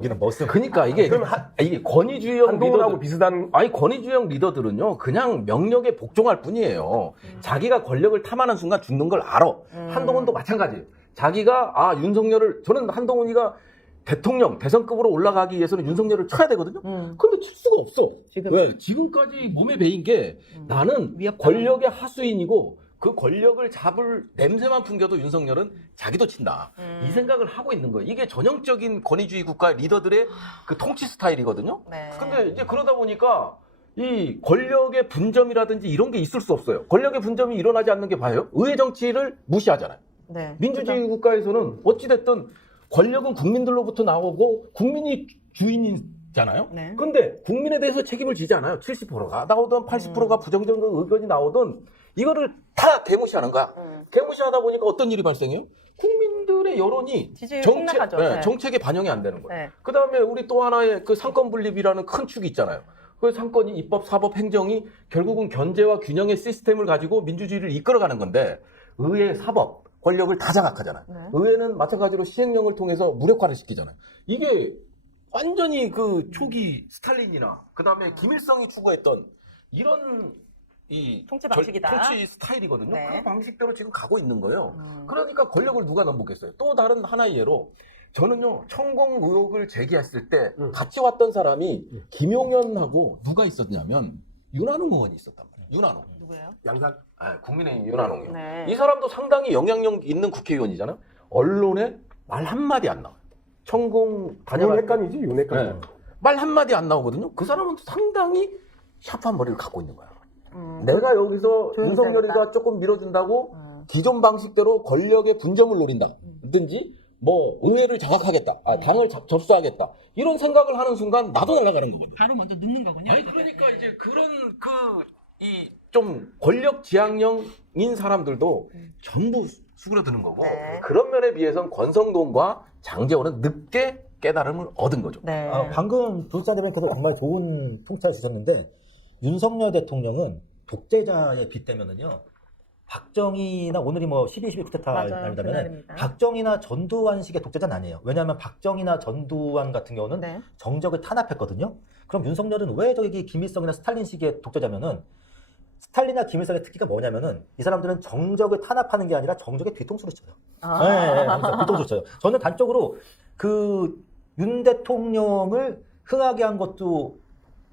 여기는 머스. 그러니까 이게 이게 권위주의형 한동훈하고 리더들, 비슷한. 아니 권위주의형 리더들은요 그냥 명령에 복종할 뿐이에요. 자기가 권력을 탐하는 순간 죽는 걸 알아. 한동훈도 마찬가지예요. 자기가 윤석열을, 저는 한동훈이가 대통령 대선급으로 올라가기 위해서는 윤석열을 쳐야 되거든요. 근데 칠 수가 없어. 지금. 왜? 지금까지 몸에 배인 게 나는 위협당하고. 권력의 하수인이고 그 권력을 잡을 냄새만 풍겨도 윤석열은 자기도 친다. 이 생각을 하고 있는 거예요. 이게 전형적인 권위주의 국가 리더들의 그 통치 스타일이거든요. 네. 근데 이제 그러다 보니까 이 권력의 분점이라든지 이런 게 있을 수 없어요. 권력의 분점이 일어나지 않는 게 봐요. 의회 정치를 무시하잖아요. 네. 민주주의 국가에서는 어찌됐든 권력은 국민들로부터 나오고 국민이 주인이잖아요. 네. 근데 국민에 대해서 책임을 지지 않아요. 70%가 나오든 80%가 부정적인 의견이 나오든 이거를 다 대무시하는 거야. 대무시하다 보니까 어떤 일이 발생해요? 국민들의 여론이 지지율이 폭락하죠. 네. 정책에 반영이 안 되는 거예요. 네. 그 다음에 우리 또 하나의 그 상권 분립이라는 큰 축이 있잖아요. 그 상권이 입법, 사법, 행정이 결국은 견제와 균형의 시스템을 가지고 민주주의를 이끌어가는 건데 의회, 사법, 권력을 다 장악하잖아요. 네. 의회는 마찬가지로 시행령을 통해서 무력화를 시키잖아요. 이게 완전히 그 초기 스탈린이나 그 다음에 김일성이 추구했던 이런 이 통치 방식이다. 통치 스타일이거든요. 네. 그 방식대로 지금 가고 있는 거예요. 그러니까 권력을 누가 넘보겠어요. 또 다른 하나의 예로 저는요 천공 의혹을 제기했을 때 같이 왔던 사람이 김용현하고 누가 있었냐면 윤한홍 의원이 있었단 말이에요. 윤한홍. 누구예요? 양산. 국민의힘 윤한홍이요. 네. 이 사람도 상당히 영향력 있는 국회의원이잖아요. 언론에 말 한마디 안 나와요. 천공 다녀갈 때 윤핵관이지, 윤핵관. 네. 말 한마디 안 나오거든요. 그 사람은 상당히 샤프한 머리를 갖고 있는 거야. 내가 여기서 조용히 윤석열이가 살겠다. 조금 밀어준다고 기존 방식대로 권력의 분점을 노린다든지 뭐 의회를 장악하겠다, 당을 접수하겠다 이런 생각을 하는 순간 나도 날아가는 거거든. 바로 먼저 눕는 거군요. 아니 그러니까 이제 그런 이 좀 권력 지향형인 사람들도 전부 수그러드는 거고 네. 그런 면에 비해서는 권성동과 장제원은 늦게 깨달음을 얻은 거죠. 네. 방금 조수찬 대변인께서 정말 좋은 통찰을 주셨는데 윤석열 대통령은 독재자의 빛 때문은요. 박정희나 오늘이 뭐 12.12 쿠데타 맞아요. 날이라면 그날입니다. 박정희나 전두환식의 독재자는 아니에요. 왜냐하면 박정희나 전두환 같은 경우는 네. 정적을 탄압했거든요. 그럼 윤석열은 왜 저기 김일성이나 스탈린식의 독재자면은 스탈린이나 김일성의 특기가 뭐냐면은 이 사람들은 정적을 탄압하는 게 아니라 정적의 뒤통수를 쳐요. 네, 뒤통수를 쳐요. 저는 단적으로 그 윤 대통령을 흥하게 한 것도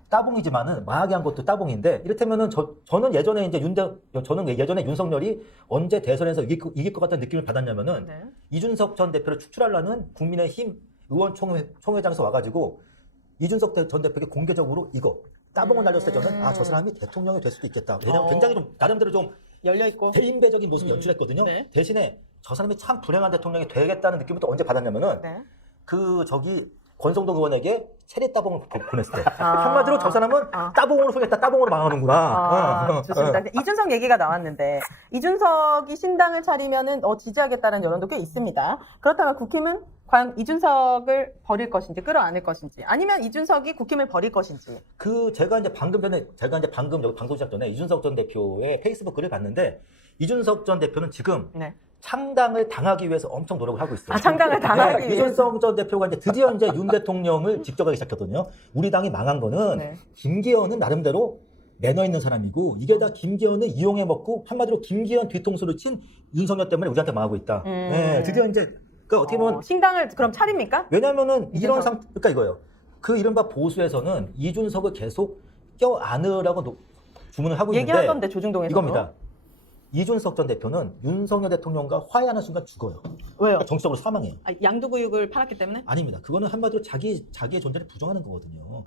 따봉이지만은 망하게 한 것도 따봉인데 이를테면은 저는 예전에 이제 저는 예전에 윤석열이 언제 대선에서 이길 것 같다는 느낌을 받았냐면은 네. 이준석 전 대표를 축출하려는 국민의힘 의원총회장에서 와가지고 이준석 전 대표에게 공개적으로 이거 따봉을 날렸을 때 저는 저 사람이 대통령이 될 수도 있겠다. 왜냐면 굉장히 좀 나름대로 좀 열려있고. 대인배적인 모습을 연출했거든요. 네. 대신에 저 사람이 참 불행한 대통령이 되겠다는 느낌을 또 언제 받았냐면은 네. 권성동 의원에게 체리 따봉을 보냈을 때 한마디로 저 사람은 따봉으로 흥했다, 따봉으로 망하는구나. 좋습니다. 이준석 얘기가 나왔는데 이준석이 신당을 차리면은 지지하겠다는 여론도 꽤 있습니다. 그렇다면 국힘은 과연 이준석을 버릴 것인지 끌어안을 것인지 아니면 이준석이 국힘을 버릴 것인지. 제가 이제 방금 여기 방송 시작 전에 이준석 전 대표의 페이스북 글을 봤는데 이준석 전 대표는 지금 네. 창당을 당하기 위해서 엄청 노력을 하고 있어요. 창당을 당하기 위해서. 이준석 전 대표가 이제 드디어 이제 윤 대통령을 직접하기 시작했거든요. 우리 당이 망한 거는 네. 김기현은 나름대로 매너 있는 사람이고 이게 다 김기현을 이용해 먹고 한마디로 김기현 뒤통수를 친 윤석열 때문에 우리한테 망하고 있다. 네, 드디어 이제 그러니까 어떻게 보면 신당을 그럼 차립니까? 왜냐면은 이런 그러니까 이거예요. 그 이른바 보수에서는 이준석을 계속 껴안으라고 주문을 하고 있는데 얘기하던데 조중동에서 이겁니다. 이준석 전 대표는 윤석열 대통령과 화해하는 순간 죽어요. 왜요? 정치적으로 사망해요. 양두구육을 팔았기 때문에? 아닙니다. 그거는 한마디로 자기의 존재를 부정하는 거거든요.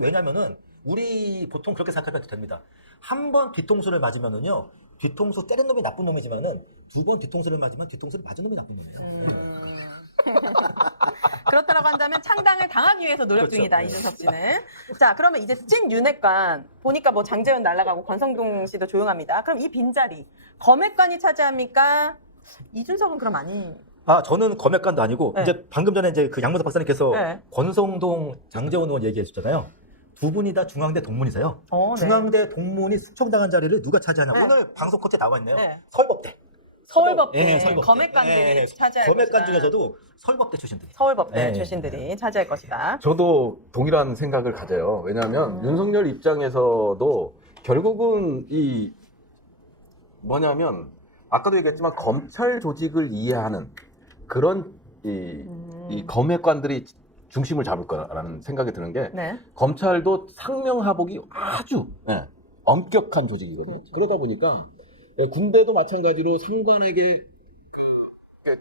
왜냐면은 우리 보통 그렇게 생각하면 됩니다. 한 번 뒤통수를 맞으면은요, 뒤통수 때린 놈이 나쁜 놈이지만은 두 번 뒤통수를 맞으면 뒤통수를 맞은 놈이 나쁜 놈이에요. 그렇다라고 한다면 창당을 당하기 위해서 노력 그렇죠. 중이다, 이준석 씨는. 자, 그러면 이제 찐 윤핵관 보니까 뭐 장제원 날아가고 권성동 씨도 조용합니다. 그럼 이 빈자리 검핵관이 차지합니까? 이준석은 그럼 아니. 저는 검핵관도 아니고 네. 이제 방금 전에 이제 그 양문석 박사님께서 네. 권성동, 장제원 의원 얘기해 주셨잖아요. 두 분이 다 중앙대 동문이세요. 네. 중앙대 동문이 숙청당한 자리를 누가 차지하냐. 네. 오늘 방송 코트에 나와 있네요. 네. 서울법대. 서울법대 예, 서울법대. 검액관들이 예, 차지할 검액관 것이다. 중에서도 서울법대 출신들이. 서울법대 예. 출신들이 차지할 것이다. 저도 동일한 생각을 가져요. 왜냐하면 윤석열 입장에서도 결국은 이 뭐냐면 아까도 얘기했지만 검찰 조직을 이해하는 그런 이 검핵관들이 중심을 잡을 거라는 생각이 드는 게 네. 검찰도 상명하복이 아주 엄격한 조직이거든요. 그렇죠. 그러다 보니까 군대도 마찬가지로 상관에게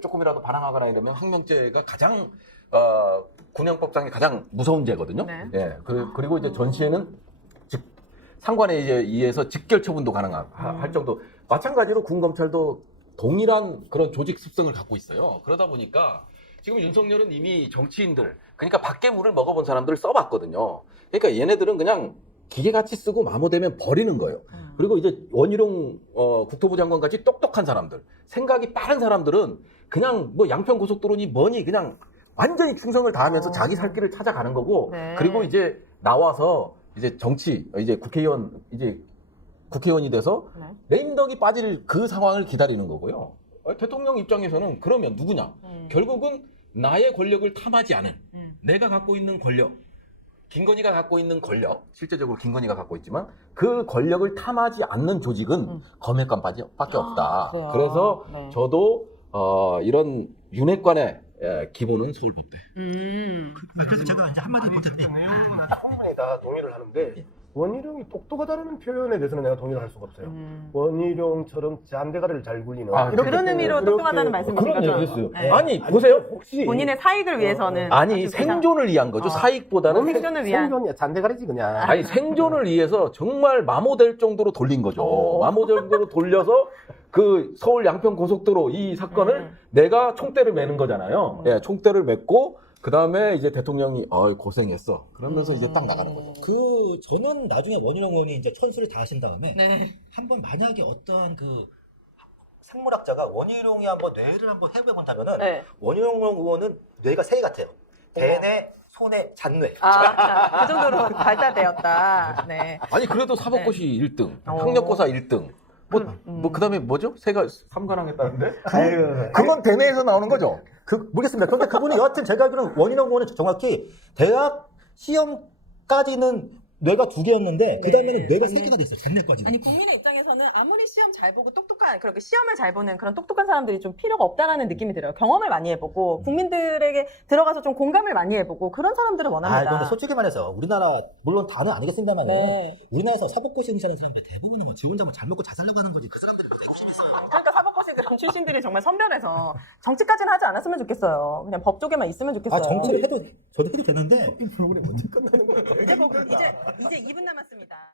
조금이라도 반항하거나 이러면 항명죄가 가장 군형법상의 가장 무서운 죄거든요. 네. 예. 그리고 이제 전시에는 상관에 이제 의해서 직결 처분도 가능할 정도. 마찬가지로 군 검찰도 동일한 그런 조직 습성을 갖고 있어요. 그러다 보니까 지금 윤석열은 이미 정치인들, 그러니까 밖에 물을 먹어본 사람들을 써봤거든요. 그러니까 얘네들은 그냥 기계같이 쓰고 마모되면 버리는 거예요. 그리고 이제 원희룡 국토부 장관같이 똑똑한 사람들, 생각이 빠른 사람들은 그냥 뭐 양평 고속도로니 뭐니 그냥 완전히 충성을 다하면서 자기 살 길을 찾아가는 거고, 네. 그리고 이제 나와서 이제 이제 국회의원이 돼서 네. 레임덕이 빠질 그 상황을 기다리는 거고요. 대통령 입장에서는 그러면 누구냐? 결국은 나의 권력을 탐하지 않은, 내가 갖고 있는 권력, 김건희가 갖고 있는 권력, 실제적으로 김건희가 갖고 있지만 그 권력을 탐하지 않는 조직은 검핵관밖에 없다. 그래요? 그래서 네. 저도 이런 윤핵관의 기본은 서울법대. 그래서 제가 이제 한마디 보태드릴게요. 충분히 다 동의를 하는데 원희룡이 똑똑하다는 표현에 대해서는 내가 동의를 할 수가 없어요. 원희룡처럼 잔대가리를 잘 굴리는 그런 의미로 똑똑하다는 말씀이신 그런 거죠? 얘기했어요. 네. 아니 보세요. 혹시 본인의 사익을 위해서는 아니 아주 세상- 생존을 위한 거죠. 사익보다는 생존을 위한 생존이야 잔대가리지 그냥. 아니 생존을 위해서 정말 마모될 정도로 돌린 거죠. 오. 마모될 정도로 돌려서 그 서울 양평 고속도로 이 사건을 내가 총대를 매는 거잖아요. 예, 총대를 맺고 그 다음에 이제 대통령이 고생했어. 그러면서 이제 딱 나가는 거죠. 저는 나중에 원희룡 의원이 이제 천수를 다 하신 다음에 네. 한번 만약에 어떠한 그 생물학자가 원희룡이 한번 뇌를 한번 해부해 본다면은 네. 원희룡 의원은 뇌가 세 개 같아요. 대뇌, 소뇌, 잔뇌. 그 정도로 발달되었다. 네. 아니 그래도 사법고시 1등, 오. 학력고사 1등. 뭐 그다음에 뭐죠? 세가 삼관왕했다는데? 아유, 그건 대내에서 나오는 거죠. 모르겠습니다. 그런데 그분이 여하튼 제가 알기로는 원희룡 의원은 정확히 대학 시험까지는 뇌가 2개였는데 그 다음에는 뇌가 3개가 됐어요. 잔뇌까지는. 아니 국민의 입장에서는 아무리 시험 잘 보고 똑똑한 그렇게 시험을 잘 보는 그런 똑똑한 사람들이 좀 필요가 없다라는 느낌이 들어요. 경험을 많이 해보고 국민들에게 들어가서 좀 공감을 많이 해보고 그런 사람들을 원합니다. 그런데 솔직히 말해서 우리나라 물론 다는 아니겠습니다만 네. 우리나라에서 사법고시 응시하는 사람들 대부분은 뭐 지 혼자 뭐 잘 먹고 잘 살려고 하는 거지 그 사람들이 뭐 대고심 있어요. 그러니까 사법고시 출신들이 정말 선별해서 정치까지는 하지 않았으면 좋겠어요. 그냥 법 쪽에만 있으면 좋겠어요. 정치를 해도 저도 해도 되는데 이 프로그램 언제 끝나는 거야? 이제 2분 남았습니다.